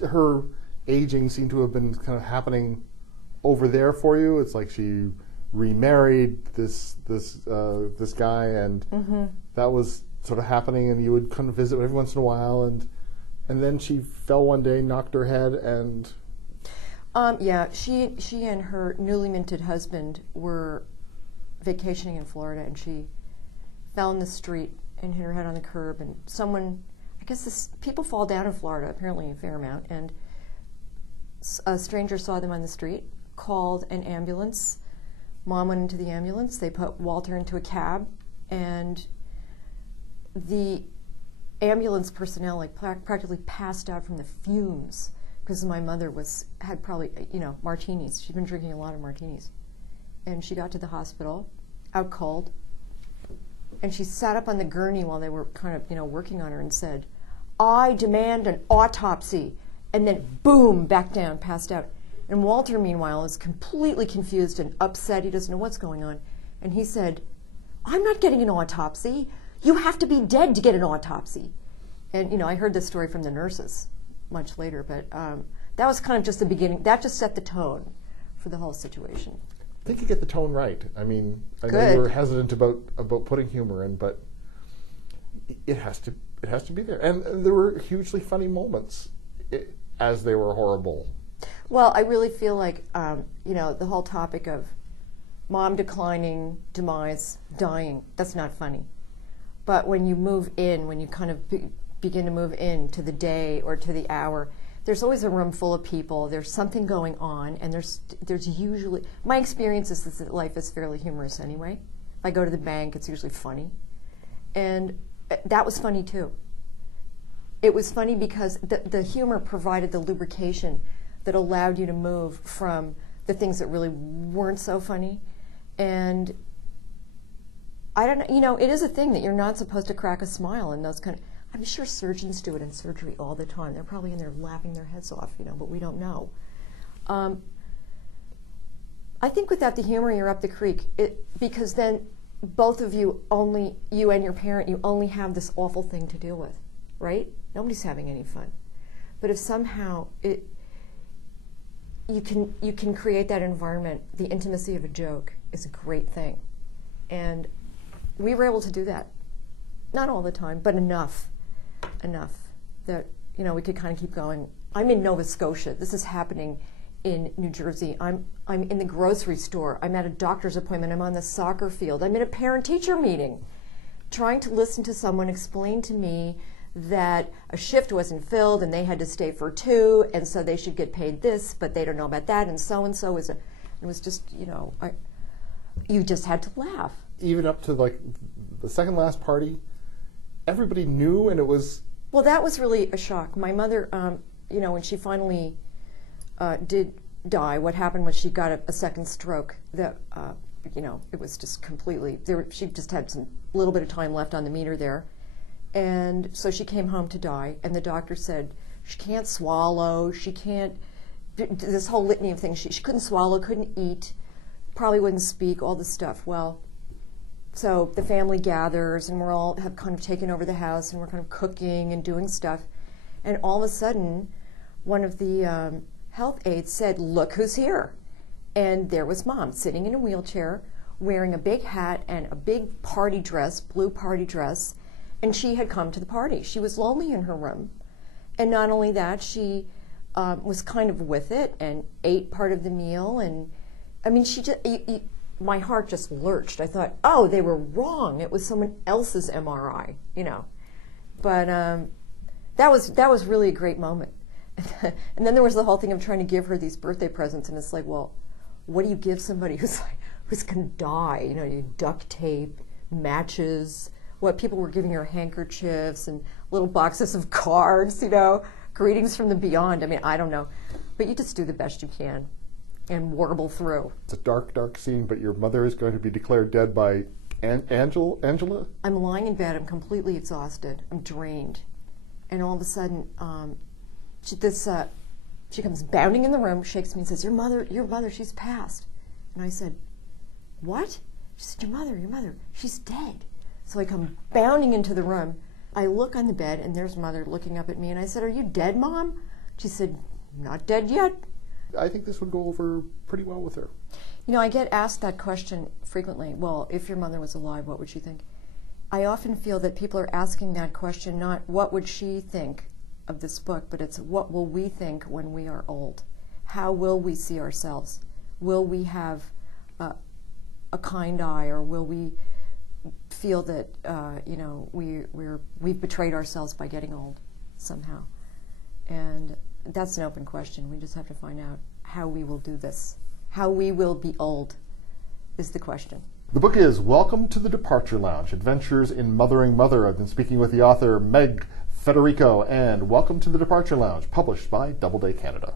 Her aging seemed to have been kind of happening over there for you. It's like she remarried this guy, and that was sort of happening, and you would come visit every once in a while, and then she fell one day, knocked her head, and... yeah, she and her newly minted husband were vacationing in Florida, and she fell in the street and hit her head on the curb, and someone, I guess people fall down in Florida, apparently a fair amount, and a stranger saw them on the street, called an ambulance. Mom went into the ambulance, they put Walter into a cab, and the ambulance personnel practically passed out from the fumes because my mother had probably, martinis. She'd been drinking a lot of martinis. And she got to the hospital, out cold, and she sat up on the gurney while they were kind of, working on her and said, "I demand an autopsy." And then, boom, back down, passed out. And Walter, meanwhile, is completely confused and upset. He doesn't know what's going on. And he said, "I'm not getting an autopsy. You have to be dead to get an autopsy." And, I heard this story from the nurses much later, but that was kind of just the beginning. That just set the tone for the whole situation. I think you get the tone right. I mean, I know you were hesitant about putting humor in, but it has to be there. And there were hugely funny moments as they were horrible. Well, I really feel like, the whole topic of mom declining, demise, dying, that's not funny. But when you move in, when you kind of begin to move in to the day or to the hour, there's always a room full of people, there's something going on, and there's usually, my experience is that life is fairly humorous anyway. If I go to the bank, it's usually funny. And that was funny too. It was funny because the humor provided the lubrication that allowed you to move from the things that really weren't so funny. And I don't know, it is a thing that you're not supposed to crack a smile in those kind of, I'm sure surgeons do it in surgery all the time. They're probably in there laughing their heads off, but we don't know. I think without the humor, you're up the creek, because then both of you you and your parent, you only have this awful thing to deal with, right? Nobody's having any fun. But if somehow you can create that environment, the intimacy of a joke is a great thing. And we were able to do that. Not all the time, but enough that, we could kind of keep going. I'm in Nova Scotia. This is happening in New Jersey. I'm in the grocery store. I'm at a doctor's appointment. I'm on the soccer field. I'm in a parent-teacher meeting, trying to listen to someone explain to me that a shift wasn't filled and they had to stay for 2, and so they should get paid this, but they don't know about that, and so is it was just, you just had to laugh. Even up to like the second last party, everybody knew, and it was... Well, that was really a shock. My mother, when she finally did die, what happened was she got a second stroke that, it was just completely... She just had some little bit of time left on the meter there. And so she came home to die, and the doctor said she can't swallow, she can't... This whole litany of things. She couldn't swallow, couldn't eat, probably wouldn't speak, all this stuff. Well... So the family gathers, and have kind of taken over the house, and we're kind of cooking and doing stuff. And all of a sudden, one of the health aides said, "Look who's here." And there was Mom, sitting in a wheelchair, wearing a big hat and a big party dress, blue party dress, and she had come to the party. She was lonely in her room. And not only that, she was kind of with it and ate part of the meal. And, I mean, she just... my heart just lurched. I thought, oh, they were wrong. It was someone else's MRI, But that was really a great moment. And then there was the whole thing of trying to give her these birthday presents, and it's like, well, what do you give somebody who's going to die? You duct tape, matches. What people were giving her handkerchiefs and little boxes of cards, greetings from the beyond. I mean, I don't know, but you just do the best you can and warble through. It's a dark, dark scene, but your mother is going to be declared dead by Angela? I'm lying in bed. I'm completely exhausted. I'm drained. And all of a sudden, she comes bounding in the room, shakes me and says, your mother, she's passed. And I said, what? She said, your mother, she's dead. So I come bounding into the room. I look on the bed, and there's Mother looking up at me, and I said, are you dead, Mom? She said, not dead yet. I think this would go over pretty well with her. You know, I get asked that question frequently. Well, if your mother was alive, what would she think? I often feel that people are asking that question, not what would she think of this book, but it's what will we think when we are old? How will we see ourselves? Will we have a kind eye, or will we feel that we've betrayed ourselves by getting old somehow? And that's an open question. We just have to find out how we will do this. How we will be old is the question. The book is Welcome to the Departure Lounge, Adventures in Mothering Mother. I've been speaking with the author, Meg Federico, and Welcome to the Departure Lounge, published by Doubleday Canada.